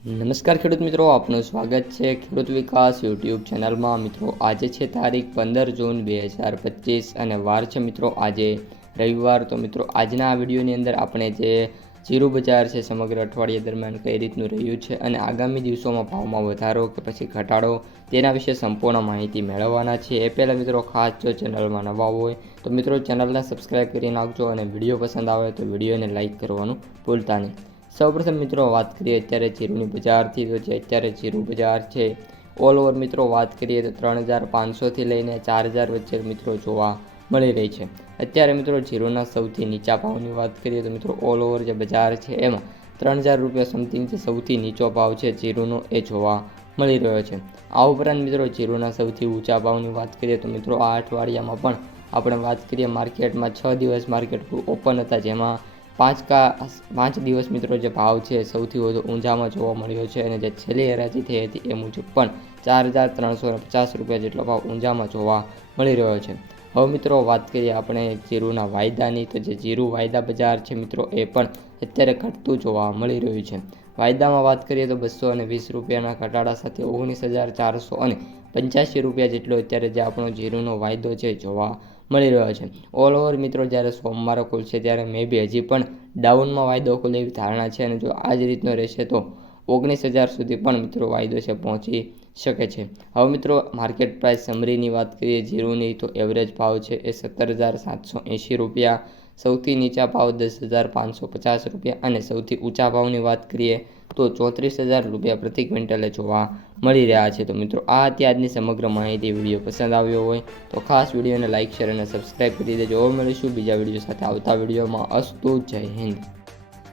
નમસ્કાર ખેડૂત મિત્રો, આપનું સ્વાગત છે ખેડૂત વિકાસ યુટ્યુબ ચેનલમાં. મિત્રો, આજે છે તારીખ પંદર જૂન બે હજાર પચીસ અને વાર છે મિત્રો આજે રવિવાર. તો મિત્રો, આજના આ વિડીયોની અંદર આપણે જે જીરું બજાર છે સમગ્ર અઠવાડિયા દરમિયાન કઈ રીતનું રહ્યું છે અને આગામી દિવસોમાં ભાવમાં વધારો કે પછી ઘટાડો તેના વિશે સંપૂર્ણ માહિતી મેળવવાના છે. એ પહેલાં મિત્રો, ખાસ જો ચેનલમાં નવા હોય તો મિત્રો, ચેનલને સબસ્ક્રાઈબ કરી નાખજો અને વીડિયો પસંદ આવે તો વિડીયોને લાઇક કરવાનું ભૂલતા નહીં. સૌપ્રથમ મિત્રો વાત કરીએ અત્યારે જીરુની બજારથી. તો જે અત્યારે જીરું બજાર છે ઓલ ઓવર મિત્રો વાત કરીએ તો ત્રણ હજાર પાંચસોથી લઈને ચાર હજાર વચ્ચે મિત્રો જોવા મળી રહી છે. અત્યારે મિત્રો જીરુના સૌથી નીચા ભાવની વાત કરીએ તો મિત્રો ઓલ ઓવર જે બજાર છે એમાં ત્રણ હજાર રૂપિયા સમથિંગ જે સૌથી નીચો ભાવ છે જીરુનો એ જોવા મળી રહ્યો છે. આ ઉપરાંત મિત્રો જીરુના સૌથી ઊંચા ભાવની વાત કરીએ તો મિત્રો આ અઠવાડિયામાં પણ આપણે વાત કરીએ માર્કેટમાં છ દિવસ માર્કેટ ઓપન હતા જેમાં પાંચ કા પાંચ દિવસ મિત્રો જે ભાવ છે સૌથી વધુ ઊંઝામાં જોવા મળ્યો છે અને જે છેલ્લી હરાજી થઈ હતી એ મુજબ પણ ચાર હજાર ત્રણસો પચાસ રૂપિયા જેટલો ભાવ ઊંઝામાં જોવા મળી રહ્યો છે. હવે મિત્રો વાત કરીએ આપણે જીરુના વાયદાની. તો જે જીરુ વાયદા બજાર છે મિત્રો, એ પણ અત્યારે ઘટતું જોવા મળી રહ્યું છે. વાયદામાં વાત કરીએ તો બસો અને વીસ રૂપિયાના ઘટાડા સાથે ઓગણીસ હજાર ચારસો અને પંચ્યાસી રૂપિયા જેટલો અત્યારે જે આપણો જીરુનો વાયદો છે જોવા મળી રહ્યો છે. ઓલ ઓવર મિત્રો, જ્યારે સોમવારે ખુલશે, ત્યારે મે બી હજી પણ ડાઉનમાં વાયદો ખુલે એવી ધારણા છે અને જો આ જ રીતનો રહેશે તો ઓગણીસ હજાર સુધી પણ મિત્રો વાયદો છે, પહોંચી શકે છે. હવે મિત્રો માર્કેટ પ્રાઇસ સમરીની વાત કરીએ જીરોની તો એવરેજ ભાવ છે એ સત્તર હજાર સાતસો એંશી રૂપિયા, સૌથી નીચા ભાવ દસ હજાર પાંચસો પચાસ રૂપિયા અને સૌથી ઊંચા ભાવની વાત કરીએ તો ચોત્રીસ હજાર રૂપિયા પ્રતિ ક્વિન્ટલે જોવા મળી રહ્યા છે. તો મિત્રો, આ હતી આજની સમગ્ર માહિતી. વીડિયો પસંદ આવ્યો હોય તો ખાસ વિડીયોને લાઇક શેર અને સબસ્ક્રાઈબ કરી દેજો. મળીશું બીજા વીડિયો સાથે આવતા વિડીયોમાં. અસ્તુ, જય હિન્દ.